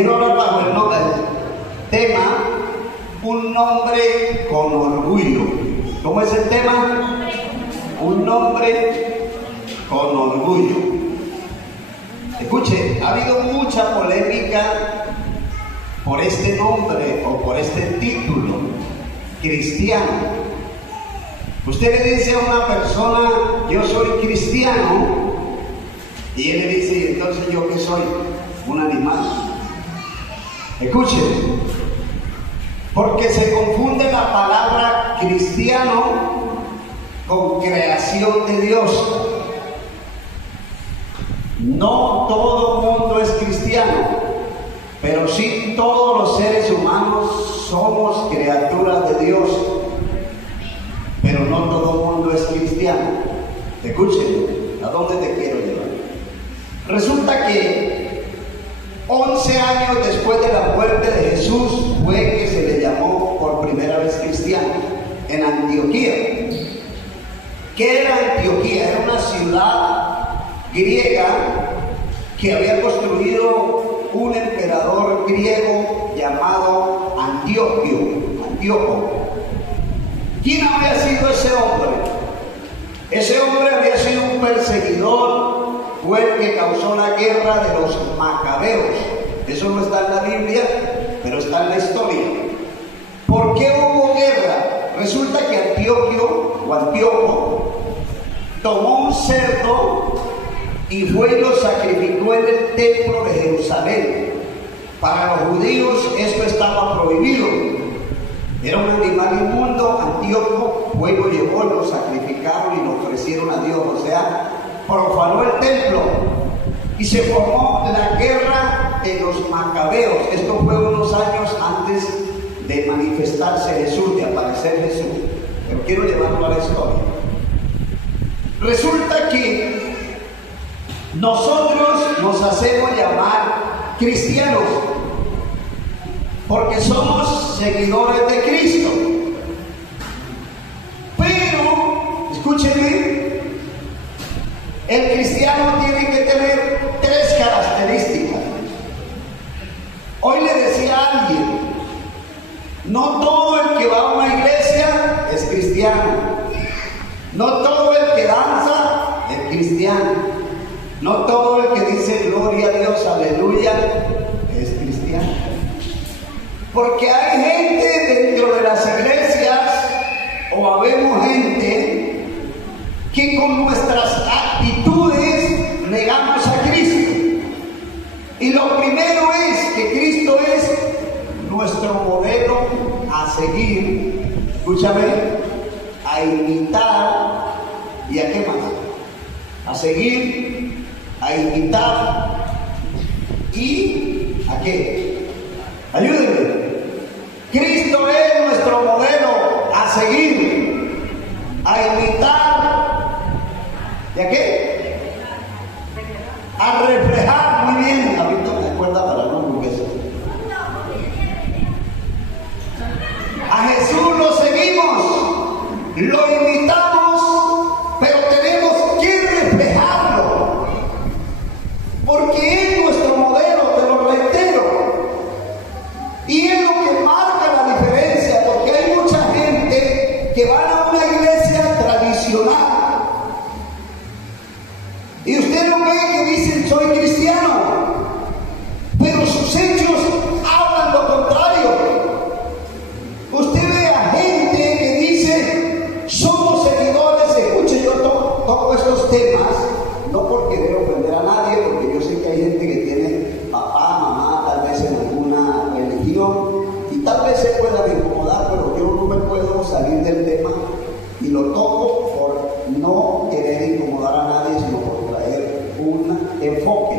quiero hablar bajo el tema, un nombre con orgullo. ¿Cómo es el tema? Un nombre con orgullo. Escuche, ha habido mucha polémica por este nombre o por este título, cristiano. Usted le dice a una persona, yo soy cristiano, y él le dice, entonces yo qué soy, un animal. Escuche, porque se confunde la palabra cristiano con creación de Dios. No todo el mundo es cristiano, pero sí todos los seres humanos somos criaturas de Dios, pero no todo el mundo es cristiano. Escuchen, ¿a dónde te quiero llevar? Resulta que 11 años después de la muerte de Jesús fue que se le llamó por primera vez cristiano, en Antioquía. ¿Qué era Antioquía? Era una ciudad griega que había construido un emperador griego llamado Antíoco. ¿Quién había sido ese hombre? Ese hombre había sido un perseguidor, fue el que causó la guerra de los macabeos. Eso no está en la Biblia, pero está en la historia. ¿Por qué hubo guerra? Resulta que Antíoco tomó un cerdo y fue y lo sacrificó en el templo de Jerusalén. Para los judíos esto estaba prohibido. Era un animal inmundo. Antíoco fue y lo llevó, lo sacrificaron y lo ofrecieron a Dios. O sea, profanó el templo. Y se formó la guerra de los macabeos. Esto fue unos años antes de manifestarse Jesús, de aparecer Jesús. Pero quiero llevarlo a la historia. Resulta que nosotros nos hacemos llamar cristianos porque somos seguidores de Cristo. Pero, escúchenme, el cristiano tiene que tener 3 características. Hoy le decía a alguien, no todo el que va a una iglesia es cristiano. No todo el que danza es cristiano. No todo el que dice gloria a Dios, aleluya, es cristiano. Porque hay gente dentro de las iglesias, o habemos gente, que con nuestras actitudes negamos a Cristo. Y lo primero es que Cristo es nuestro modelo a seguir, escúchame, a imitar, ¿y a qué más? A seguir, a imitar y ¿a qué? Ayúdenme. Cristo es nuestro modelo a seguir, a imitar ¿y a qué? A reflejar. Muy bien, ahorita me acuerda para no hamburguesa. A Jesús lo seguimos, lo imitamos, pero tenemos que reflejarlo, porque es nuestro modelo, te lo reitero, y es lo que marca la diferencia, porque hay mucha gente que van a una iglesia tradicional y usted lo ve que dicen soy cristiano, pero sus hechos hablan lo contrario. Usted ve a gente que dice somos seguidores. Escuche, yo toco estos temas no porque quiero ofender a nadie, porque yo sé que hay gente que tiene papá, mamá, tal vez en alguna religión, y tal vez se puedan incomodar, pero yo no me puedo salir del tema y lo toco por no querer incomodar a nadie, sino por traer un enfoque.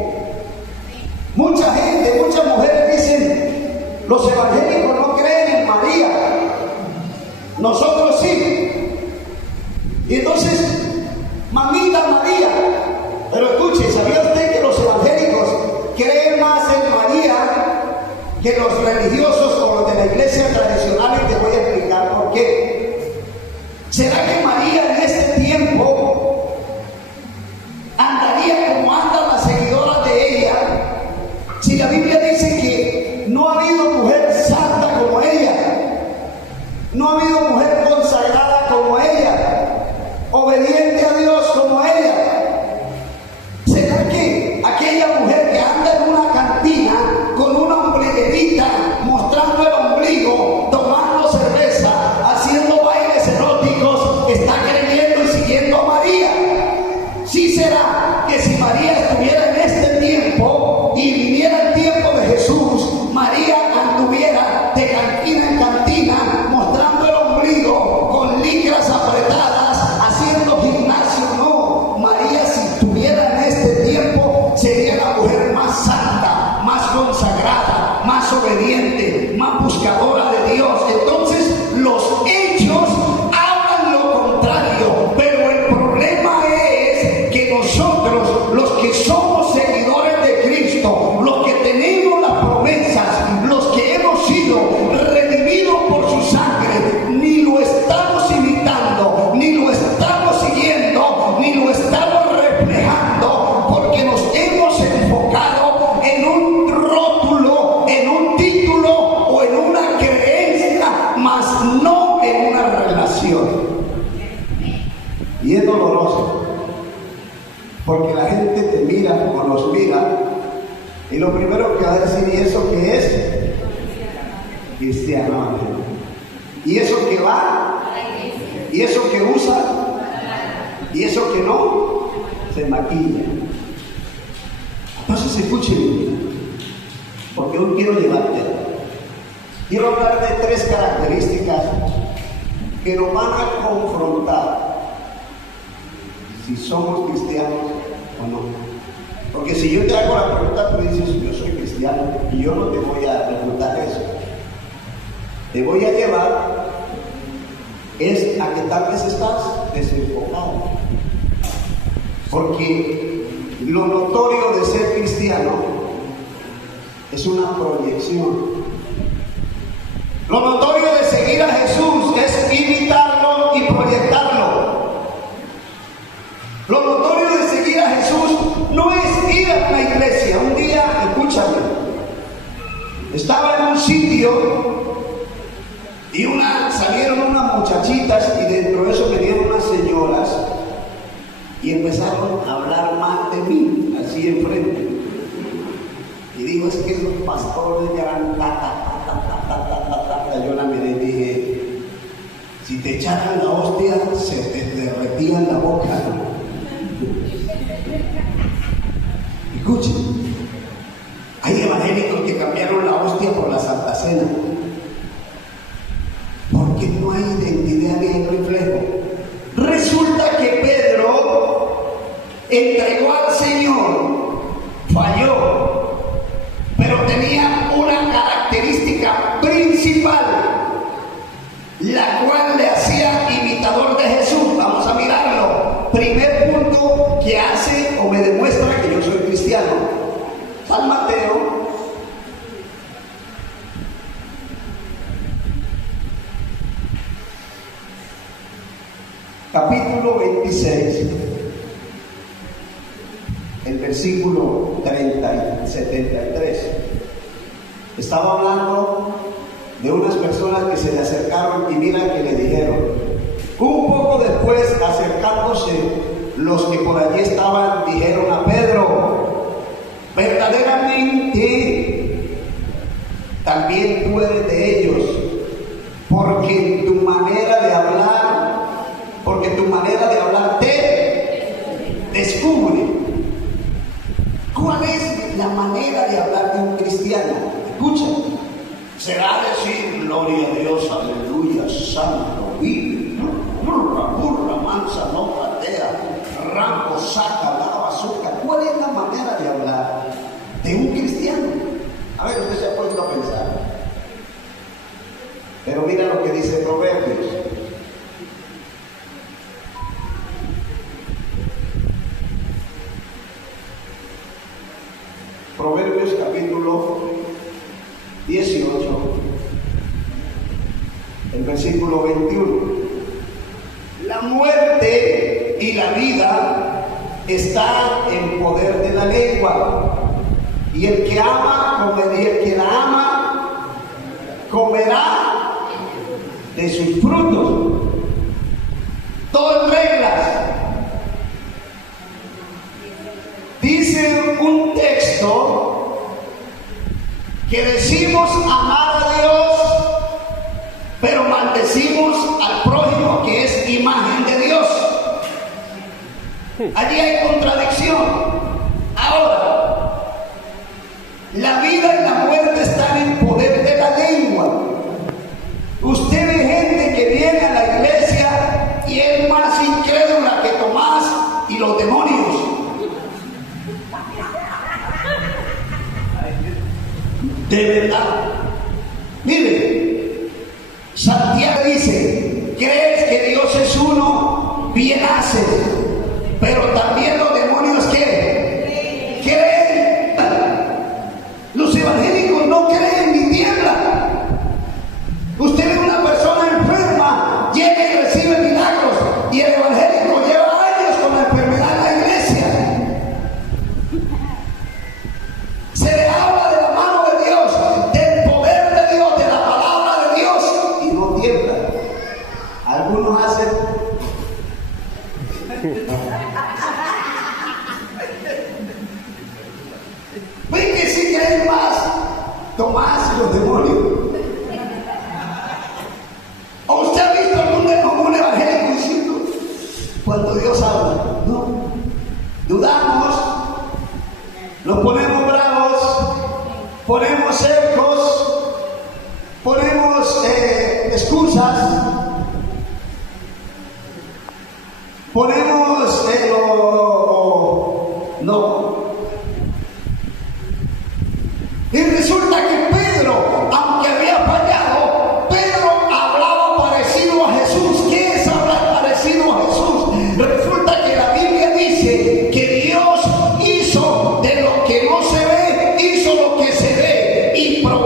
Mucha gente, muchas mujeres dicen, los evangélicos no creen en María, nosotros sí. Y entonces, mamita María. Pero escuche, ¿sabía usted que los evangélicos creen más en María que los religiosos o los de la iglesia tradicional? Y te voy a explicar por qué. ¿Será que María en este tiempo andaría como andan las seguidoras de ella? Si la Biblia dice que más obediente, más buscadora de Dios. Entonces los hechos hablan lo contrario, pero el problema es que nosotros, los que somos seguidores de Cristo, los que tenemos las promesas, los que hemos sido redimidos por su sangre, ni lo estamos imitando, ni lo estamos siguiendo, ni lo estamos reflejando, porque nos hemos enfocado en un rótulo, en un título o en una creencia, mas no en una relación. Y es doloroso, porque la gente te mira o nos mira y lo primero que va a decir: ¿y eso qué es? Cristiano. ¿Y eso que va? ¿Y eso que usa? ¿Y eso que no? Se maquilla. Entonces escuchen, porque hoy quiero llevarte. Quiero hablar de 3 características que nos van a confrontar si somos cristianos o no. Porque si yo te hago la pregunta, tú dices: yo soy cristiano, y yo no te voy a preguntar eso. Te voy a llevar es a que tal vez estás desenfocado. Porque lo notorio de ser cristiano es una proyección. Lo notorio de seguir a Jesús es imitarlo y proyectarlo. Lo notorio de seguir a Jesús no es ir a una iglesia. Un día, escúchame, estaba en un sitio y salieron unas muchachitas, y dentro de eso venían unas señoras y empezaron a hablar mal de mí, así enfrente. Y digo: es que los pastores ya eran Yo la miré y dije: si te echaran la hostia, se te derretía en la boca. Escuchen, hay evangélicos que cambiaron la hostia por la Santa Cena, porque no hay identidad ni hay reflejo. Resulta que Pedro entregó al Señor, falló, pero tenía una característica principal, la cual le hacía imitador de Jesús. Vamos a mirarlo. Primer punto que hace o me demuestra que yo soy cristiano. San Mateo capítulo 26, el versículo 73. Estaba hablando de unas personas que se le acercaron y mira que le dijeron. Un poco después, acercándose, los que por allí estaban dijeron a Pedro: verdaderamente también tú eres de ellos, porque tu manera de hablar te descubre. ¿Cuál es la manera de hablar de un cristiano? Escucha. Será decir: gloria a Dios, aleluya, santo, vive, burra, mansa, no patea, rampo, saca, lava, azúcar. ¿Cuál es la manera de hablar de un cristiano? A ver, usted se ha puesto a pensar. Pero mira lo que dice Proverbios. Proverbios capítulo 18, el versículo 21. La muerte y la vida están en poder de la lengua, y el que ama comerá de sus frutos. Todo en reglas. Dice un texto que decimos amar a Dios, pero maldecimos al prójimo, que es imagen de Dios. Allí hay contradicción. Ahora, la vida y la muerte están en poder de la lengua. Usted ve gente que viene a la iglesia y es más incrédula que Tomás y los demonios. de verdad. Mire, Santiago dice: ¿crees que Dios es uno? Bien haces. Pero también los demonios ¿qué? Creen. Los evangélicos no creen ni tiemblan. Usted ve una persona enferma, llega y recibe milagros, y el evangélico lleva años con la enfermedad en la iglesia. Se le habla de la mano de Dios, del poder de Dios, de la palabra de Dios, y no tiembla. Algunos hacen ven que si creen más Tomás y los demonios. ¿O usted ha visto algún evangélico diciendo cuando Dios habla? No, dudamos, nos ponemos bravos, ponemos cercos, ponemos excusas, ponemos no. Y resulta que Pedro, aunque había fallado, Pedro hablaba parecido a Jesús. ¿Qué es hablar parecido a Jesús? Resulta que la Biblia dice que Dios hizo de lo que no se ve, hizo lo que se ve.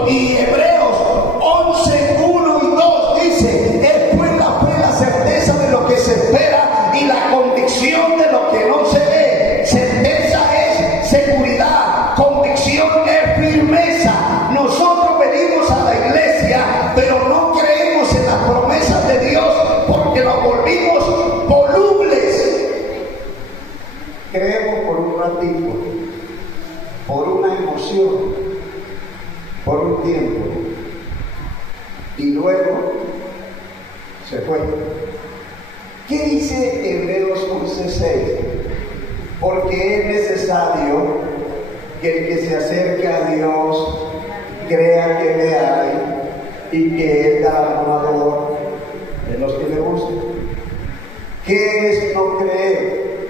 Y Hebreos 11, 1 y 2 dice: es pues la fe, la certeza de lo que se espera y la convicción de lo que no se ve. Certeza es seguridad, convicción es firmeza. Nosotros venimos a la iglesia, pero no creemos en las promesas de Dios porque nos volvimos volubles. Creemos por un ratito, por una emoción, por un tiempo, y luego se fue. ¿Qué dice Hebreos 11:6? Porque es necesario que el que se acerque a Dios crea que le hay y que es galardonador de los que le buscan. ¿Qué es no creer?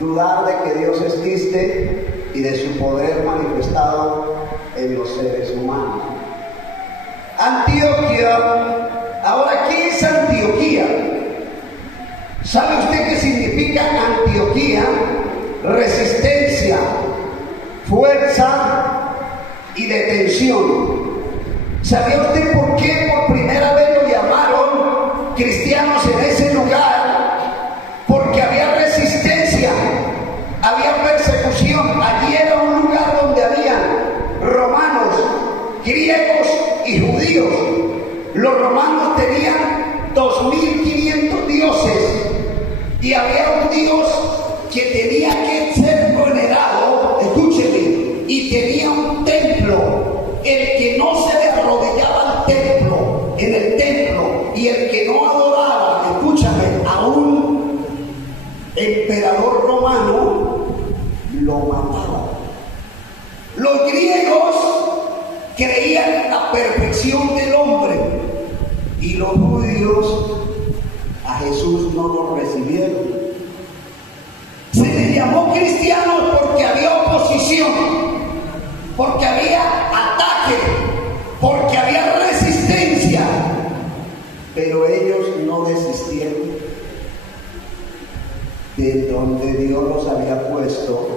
Dudar de que Dios existe y de su poder manifestado en los seres humanos. Antioquía. Ahora, ¿qué es Antioquía? ¿Sabe usted qué significa Antioquía? Resistencia, fuerza y detención. ¿Sabía usted por qué por primera vez lo llamaron cristianos en ese lugar? Porque había resistencia, había persecución. Allí era un lugar donde había romanos, griegos y judíos. Los romanos tenían 2500 dioses y había un dios que tenía que ser venerado, escúcheme, y tenía un templo. El que no se le arrodillaba al templo, en el templo, y el que no adoraba, escúchame, a un emperador romano, lo mataba. Los griegos creían en la perfección del hombre y los judíos a Jesús no lo recibieron. Se les llamó cristianos porque había oposición, porque había ataque, porque había resistencia, pero ellos no desistieron de donde Dios los había puesto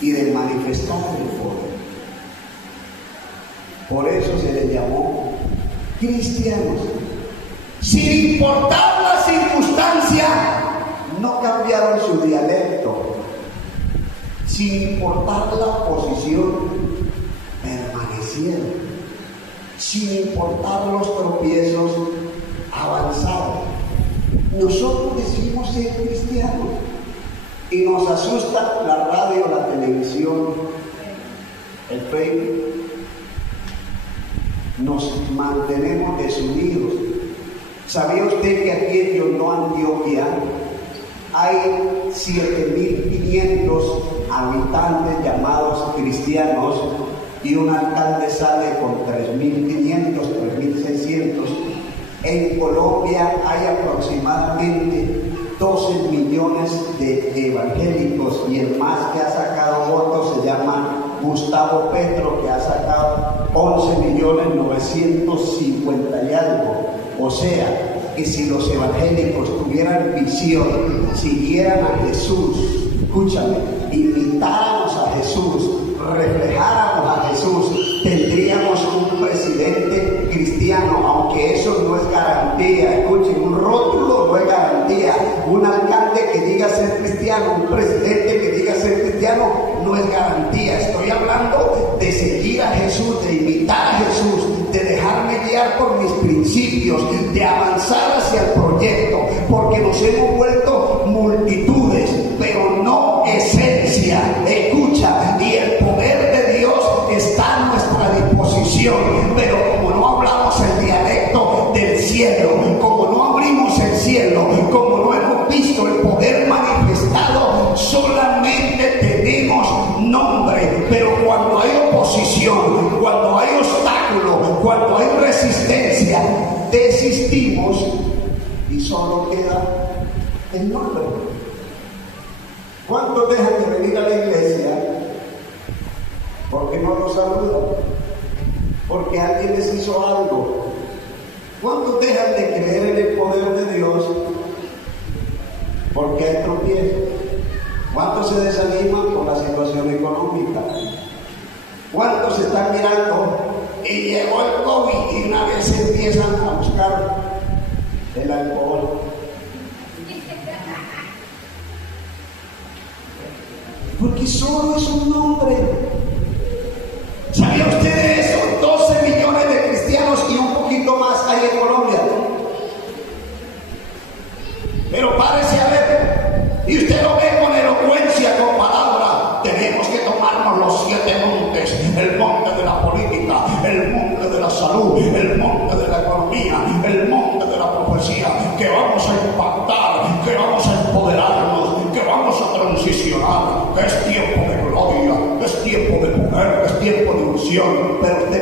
y de manifestar el poder. Por eso se les llamó cristianos. Sin importar la circunstancia, no cambiaron su dialecto. Sin importar la posición, permanecieron. Sin importar los tropiezos, avanzaron. Nosotros decimos ser cristianos y nos asusta la radio, la televisión, el Facebook. Nos mantenemos desunidos. ¿Sabía usted que aquí en Yondó, Antioquia, hay 7.500 habitantes llamados cristianos y un alcalde sale con 3.500, 3.600? En Colombia hay aproximadamente 12 millones de evangélicos y el más que ha sacado votos se llama Gustavo Petro, que ha sacado 11.950.000 y algo. O sea, que si los evangélicos tuvieran visión, siguieran a Jesús, escúchame, imitáramos a Jesús, reflejáramos a Jesús, tendríamos un presidente cristiano, aunque eso no es garantía. Escuchen, un rótulo no es garantía. Un alcalde que diga ser cristiano, un presidente que diga ser cristiano, no es garantía. Estoy hablando de seguir a Jesús, de imitar a Jesús, de dejarme guiar por mis principios, de avanzar hacia el proyecto, porque nos hemos vuelto multitudes, pero no esencia. Escucha, y el poder de Dios está a nuestra disposición, pero como no hablamos el dialecto del cielo, como no abrimos el cielo, como no hemos visto el poder manifestado, solamente tenemos nombre. Pero cuando hay oposición, cuando hay obstáculos, cuando hay resistencia, desistimos y solo queda el nombre. ¿Cuántos dejan de venir a la iglesia porque no los saludan? Porque alguien les hizo algo. ¿Cuántos dejan de creer en el poder de Dios porque hay tropiezos? ¿Cuántos se desaniman por la situación económica? ¿Cuántos están mirando y llegó el COVID y una vez empiezan a buscar el alcohol? Porque solo es un nombre. ¿Sabía usted de eso? 12 millones de cristianos y un poquito más hay en Colombia. Pero párese a ver, y usted lo ve con elocuencia, con palabra. Tenemos que tomarnos los 7 montes: el monte de la política, el monte de la salud, el monte de la economía, el monte de la profecía, que vamos a impactar, que vamos a empoderarnos, que vamos a transicionar, que es tiempo de gloria, que es tiempo de poder, que es tiempo de unción. Pero usted